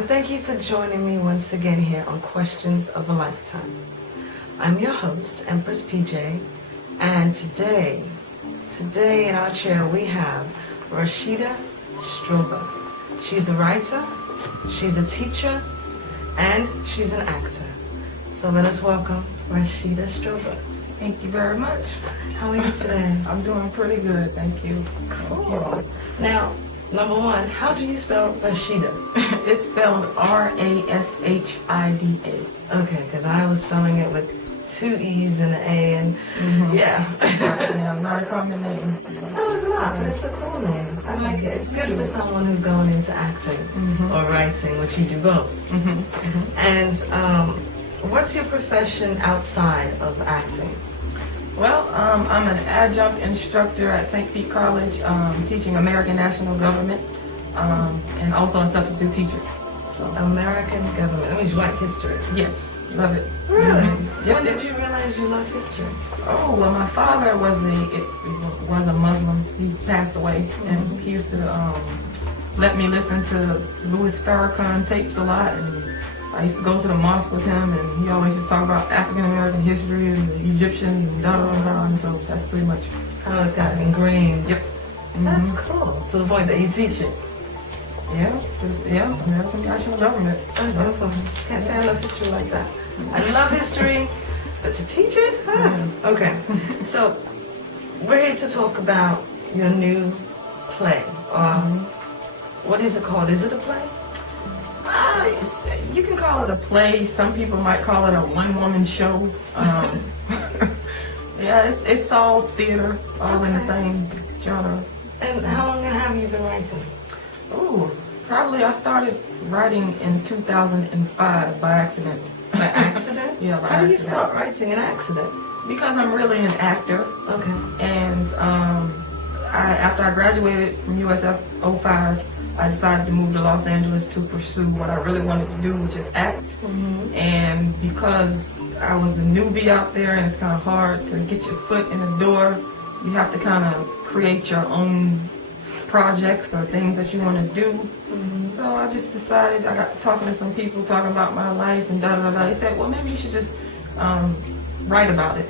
and thank you for joining me once again here on Questions of a Lifetime. I'm your host, Empress PJ, and today in our chair we have Rashida Strober. She's a writer, she's a teacher, and she's an actor. So let us welcome Rashida Strober. Thank you very much. How are you today? I'm doing pretty good, thank you. Cool. Thank you. Now, number one, how do you spell Rashida? It's spelled Rashida. Okay, because I was spelling it with 2 E's and an A, and yeah. Yeah, not a common name. No, it's not, but it's a cool name. I like it. It's good for someone who's going into acting or writing, which you do both. And what's your profession outside of acting? Well, I'm an adjunct instructor at St. Pete College, teaching American National Government, and also a substitute teacher. So, American government. That means you like history. yes, love it. Really? Yep. When did you realize you loved history? Oh, well, my father was a Muslim. He passed away, and he used to let me listen to Louis Farrakhan tapes a lot, and I used to go to the mosque with him, and he always just talk about African American history and the Egyptians and and so that's pretty much How it got ingrained. Yep. That's cool. To the point that you teach it. Yeah, American National Government. That's awesome. Can't say I love history like that. I love history, but to teach it? Okay. So, we're here to talk about your new play. What is it called? Is it a play? You can call it a play. Some people might call it a one-woman show. Yeah, it's all theater, all in the same genre. And how long have you been writing? Oh, probably I started writing in 2005 by accident. By accident? Yeah, by How do you accident. start writing an accident? Because I'm really an actor. Okay. And after I graduated from USF 05, I decided to move to Los Angeles to pursue what I really wanted to do, which is act. And because I was a newbie out there and it's kind of hard to get your foot in the door, you have to kind of create your own projects or things that you want to do. So I just decided, I got talking to some people, talking about my life and da-da-da-da. They said, well, maybe you should just write about it.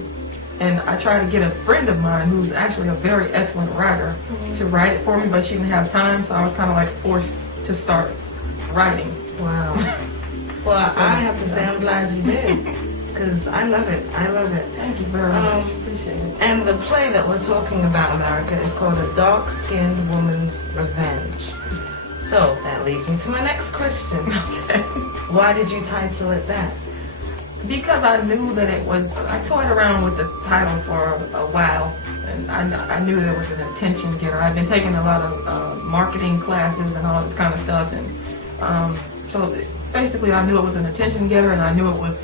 And I tried to get a friend of mine who's actually a very excellent writer to write it for me, but she didn't have time, so I was kind of like forced to start writing. Wow. Well, I have to say I'm glad you did, because I love it. I love it. Thank you very much. Appreciate it. And the play that we're talking about, America, is called A Dark-Skinned Woman's Revenge. So that leads me to my next question. Okay. Why did you title it that? Because I knew that it was, I toyed around with the title for a while, and I knew that it was an attention getter. I've been taking a lot of marketing classes and all this kind of stuff, and so basically I knew it was an attention getter, and I knew it was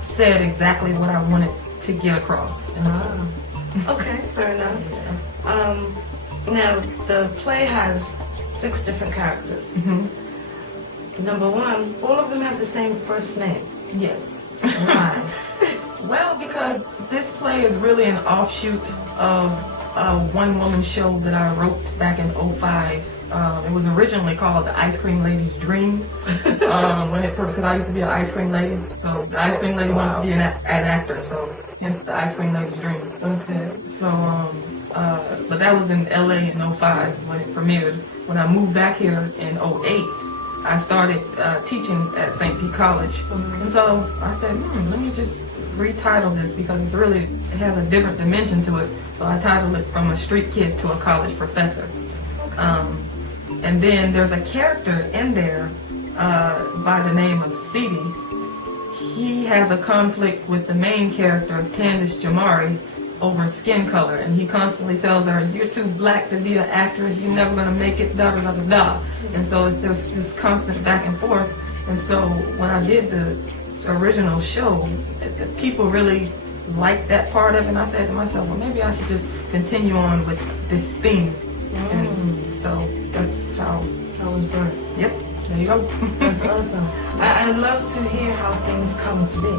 said exactly what I wanted to get across. Okay, fair enough. Now, the play has 6 different characters. Number one, all of them have the same first name. Yes. Why? Well, because this play is really an offshoot of a one-woman show that I wrote back in 05. It was originally called The Ice Cream Lady's Dream, because I used to be an ice cream lady. So the ice cream lady wanted to be an actor, so hence The Ice Cream Lady's Dream. Okay. So, but that was in LA in 05 when it premiered. When I moved back here in 08, I started teaching at St. Pete College. And so I said, let me just retitle this because it has a different dimension to it. So I titled it From a Street Kid to a College Professor. And then there's a character in there by the name of Sidi. He has a conflict with the main character, Candace Jamari, over skin color, and he constantly tells her, "You're too black to be an actress. You're never gonna make it." Da da da da da. And so there's this constant back and forth. And so when I did the original show, the people really liked that part of it. And I said to myself, well, maybe I should just continue on with this theme. And so that's how I was birthed. Yep. There you go. That's awesome. I love to hear how things come to be.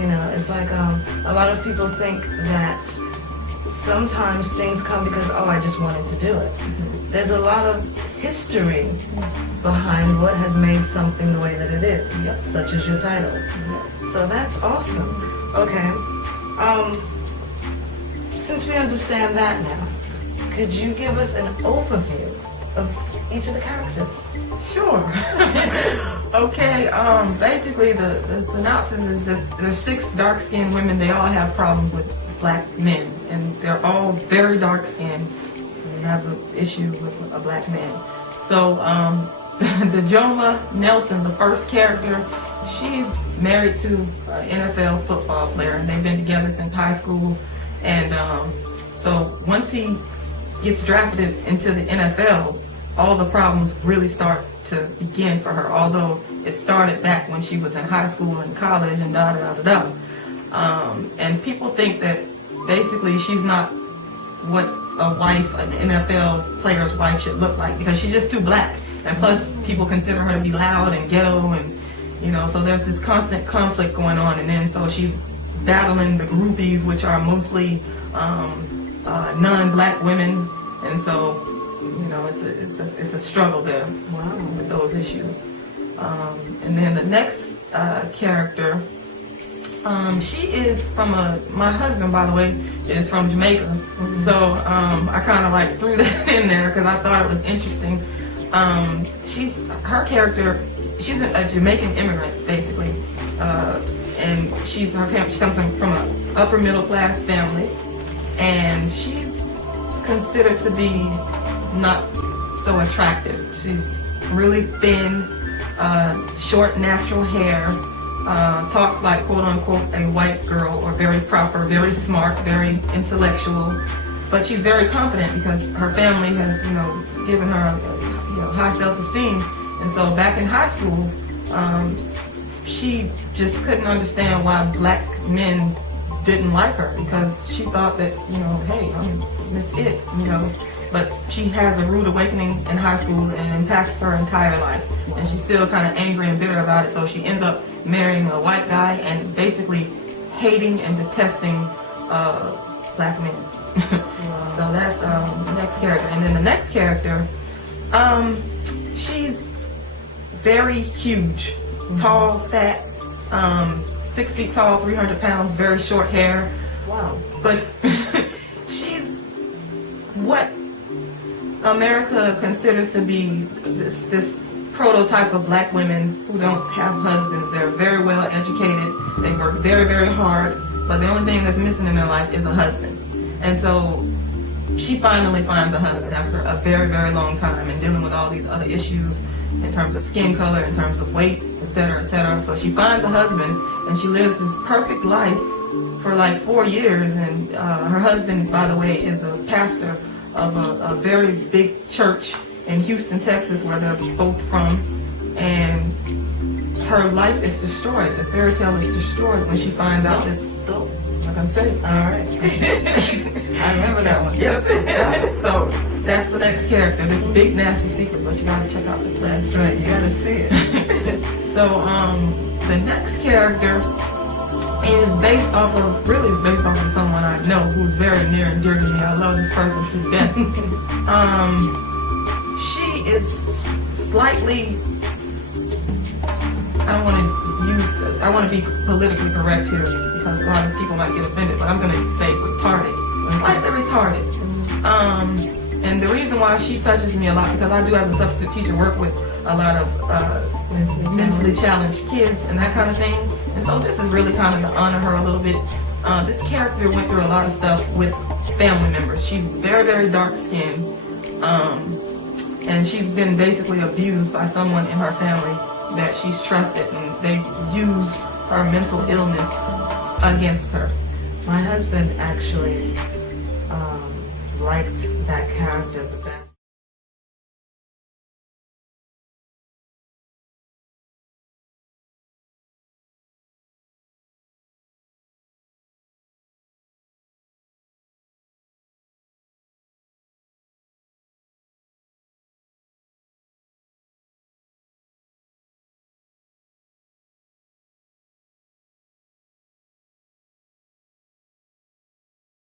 You know, it's like a lot of people think that sometimes things come because, oh, I just wanted to do it. There's a lot of history behind what has made something the way that it is, such as your title. So that's awesome. Okay. Since we understand that now, could you give us an overview of each of the characters? Sure. Okay, basically the synopsis is this: there's 6 dark-skinned women. They all have problems with black men, and they're all very dark-skinned. They have an issue with a black man. So the Joma Nelson, the first character, she's married to an NFL football player, and they've been together since high school. And so once he gets drafted into the NFL, all the problems really start to begin for her, although it started back when she was in high school and college and da-da-da-da-da. And people think that basically she's not what a wife, an NFL player's wife, should look like, because she's just too black. And plus, people consider her to be loud and ghetto, and so there's this constant conflict going on. And then so she's battling the groupies, which are mostly non-black women, and so it's a struggle there. Wow. With those issues. And then the next character, she is from my husband, by the way, is from Jamaica. Mm-hmm. So I kind of like threw that in there because I thought it was interesting. Her character, she's a Jamaican immigrant, basically. And she comes from an upper middle class family, and she's considered to be not so attractive. She's really thin, short natural hair, talks like quote unquote a white girl, or very proper, very smart, very intellectual. But she's very confident because her family has, given her high self-esteem. And so back in high school, she just couldn't understand why black men didn't like her, because she thought that, hey, I'm Miss It, But she has a rude awakening in high school, and it impacts her entire life. And she's still kind of angry and bitter about it, so she ends up marrying a white guy and basically hating and detesting black men. Wow. So that's the next character. And then the next character, she's very huge, tall, fat, 6 feet tall, 300 pounds, very short hair. Wow. But she's what America considers to be this prototype of black women who don't have husbands. They're very well educated. They work very, very hard. But the only thing that's missing in their life is a husband. And so she finally finds a husband after a very, very long time, and dealing with all these other issues in terms of skin color, in terms of weight, etc., etc. So she finds a husband, and she lives this perfect life for like 4 years. And her husband, by the way, is a pastor of a very big church in Houston, Texas, where they're both from. And her life is destroyed. The fairy tale is destroyed when she finds out this. I'm gonna say it. All right. I remember that one. Yep. So that's the next character. This big nasty secret, but you gotta check out the play. That's right. You gotta see it. So the next character is based off of someone I know who's very near and dear to me. I love this person to death. She is slightly, I want to be politically correct here because a lot of people might get offended, but I'm going to say retarded. Slightly retarded. And the reason why she touches me a lot, because I do, as a substitute teacher, work with a lot of mentally challenged kids and that kind of thing. And so this is really kind of to honor her a little bit. This character went through a lot of stuff with family members. She's very, very dark skinned. And she's been basically abused by someone in her family that she's trusted, and they use her mental illness against her. My husband actually liked that character, but that